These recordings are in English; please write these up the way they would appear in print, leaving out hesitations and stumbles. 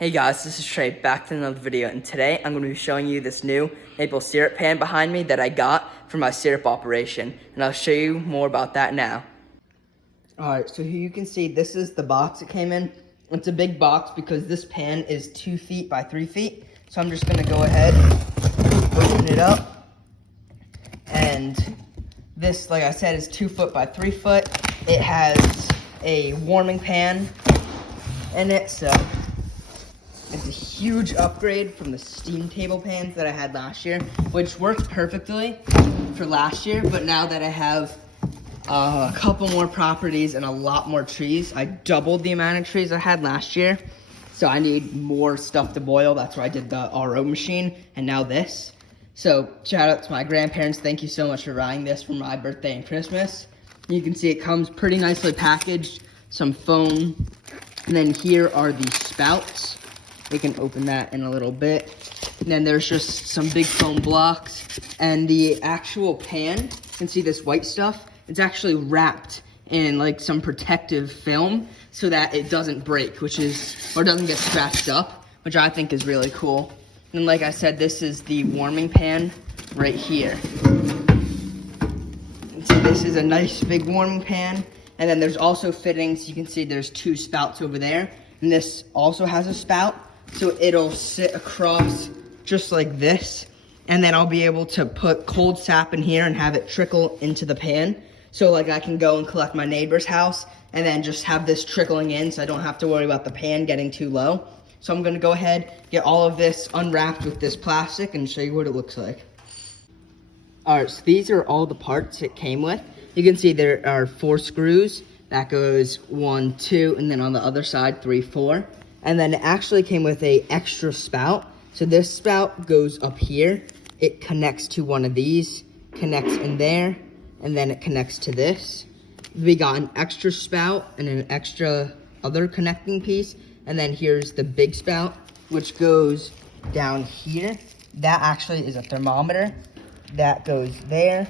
Hey guys, this is Trey, back to another video, and today I'm going to be showing you this new maple syrup pan behind me that I got for my syrup operation, and I'll show you more about that now. Alright, so here you can see this is the box it came in. It's a big box because this pan is 2 feet by 3 feet, so I'm just going to go ahead and open it up. And this, like I said, is 2 foot by 3 foot. It has a warming pan in it, so it's a huge upgrade from the steam table pans that I had last year, which worked perfectly for last year, but now that I have a couple more properties and a lot more trees, I doubled the amount of trees I had last year, so I need more stuff to boil. That's why I did the RO machine, and now this. So shout out to my grandparents. Thank you so much for buying this for my birthday and Christmas. You can see it comes pretty nicely packaged, some foam, and then here are the spouts. We can open that in a little bit. And then there's just some big foam blocks. And the actual pan, you can see this white stuff, it's actually wrapped in like some protective film so that it doesn't break, or doesn't get scratched up, which I think is really cool. And like I said, this is the warming pan right here. And so this is a nice big warming pan. And then there's also fittings. You can see there's 2 spouts over there. And this also has a spout. So it'll sit across just like this, and then I'll be able to put cold sap in here and have it trickle into the pan. So like I can go and collect my neighbor's house and then just have this trickling in so I don't have to worry about the pan getting too low. So I'm gonna go ahead, get all of this unwrapped with this plastic and show you what it looks like. All right, so these are all the parts it came with. You can see there are 4 screws. That goes 1, 2, and then on the other side, 3, 4. And then it actually came with a extra spout. So this spout goes up here. It connects to one of these, connects in there, and then it connects to this. We got an extra spout and an extra other connecting piece. And then here's the big spout, which goes down here. That actually is a thermometer. That goes there.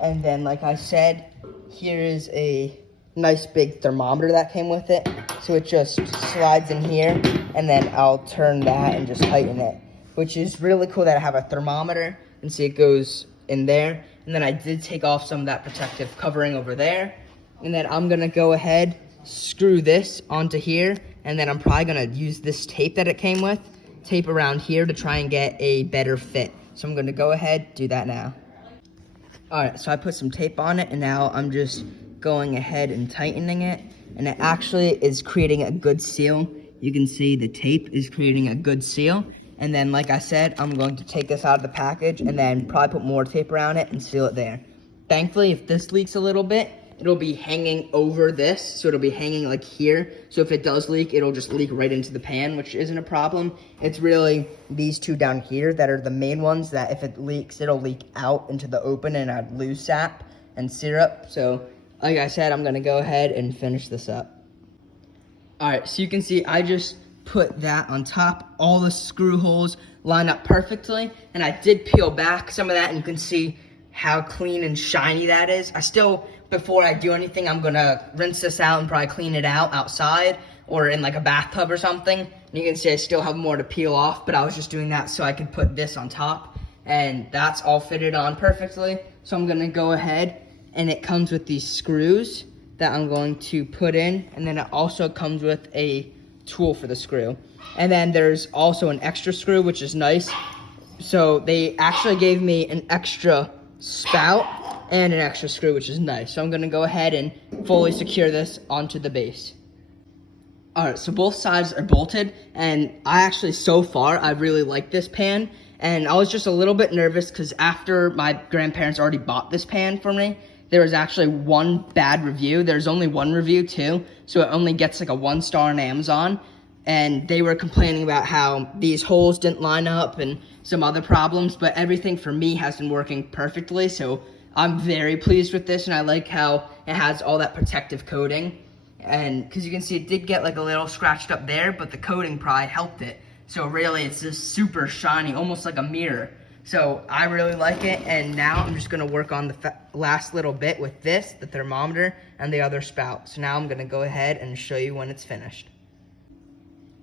And then, like I said, here is a nice big thermometer that came with it. So it just slides in here, and then I'll turn that and just tighten it, which is really cool that I have a thermometer. And see, it goes in there. And then I did take off some of that protective covering over there. And then I'm gonna go ahead, screw this onto here, and then I'm probably gonna use this tape that it came with, tape around here to try and get a better fit. So I'm gonna go ahead, do that now. All right, so I put some tape on it, and now I'm just going ahead and tightening it, and it actually is creating a good seal. You can see the tape is creating a good seal. And then, like I said, I'm going to take this out of the package and then probably put more tape around it and seal it there. Thankfully, if this leaks a little bit, it'll be hanging over this, so it'll be hanging like here. So if it does leak, it'll just leak right into the pan, which isn't a problem. It's really these 2 down here that are the main ones that if it leaks, it'll leak out into the open and I'd lose sap and syrup. So like I said, I'm gonna go ahead and finish this up. All right, so you can see I just put that on top. All the screw holes line up perfectly, and I did peel back some of that, and you can see how clean and shiny that is. Before I do anything, I'm gonna rinse this out and probably clean it out outside or in like a bathtub or something. And you can see I still have more to peel off, but I was just doing that so I could put this on top, and that's all fitted on perfectly. So I'm gonna go ahead, and it comes with these screws that I'm going to put in, and then it also comes with a tool for the screw. And then there's also an extra screw, which is nice. So they actually gave me an extra spout and an extra screw, which is nice. So I'm gonna go ahead and fully secure this onto the base. All right, so both sides are bolted, and so far, I really like this pan. And I was just a little bit nervous because after my grandparents already bought this pan for me, there was actually 1 bad review. There's only 1 review too, so it only gets like a 1 star on Amazon. And they were complaining about how these holes didn't line up and some other problems, but everything for me has been working perfectly. So I'm very pleased with this, and I like how it has all that protective coating. And because you can see it did get like a little scratched up there, but the coating probably helped it. So really it's just super shiny, almost like a mirror. So I really like it, and now I'm just gonna work on the last little bit with this, the thermometer, and the other spout. So now I'm gonna go ahead and show you when it's finished.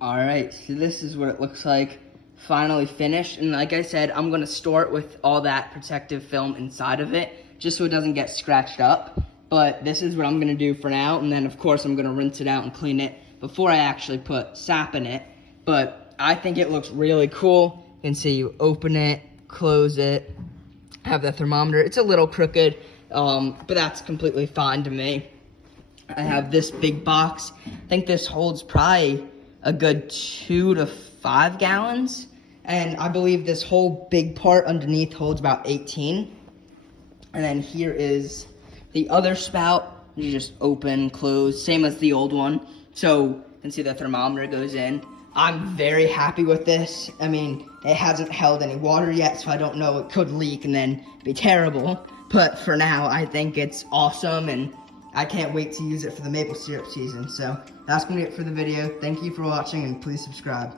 All right, so this is what it looks like finally finished. And like I said, I'm gonna store it with all that protective film inside of it, just so it doesn't get scratched up. But this is what I'm gonna do for now. And then of course I'm gonna rinse it out and clean it before I actually put sap in it. But I think it looks really cool. You can see you open it, close it, have the thermometer. It's a little crooked, but that's completely fine to me. I have this big box. I think this holds probably a good 2 to 5 gallons. And I believe this whole big part underneath holds about 18. And then here is the other spout. You just open, close, same as the old one. So you can see the thermometer goes in. I'm very happy with this. I mean, it hasn't held any water yet, so I don't know, it could leak and then be terrible. But for now, I think it's awesome, and I can't wait to use it for the maple syrup season. So that's gonna be it for the video. Thank you for watching, and please subscribe.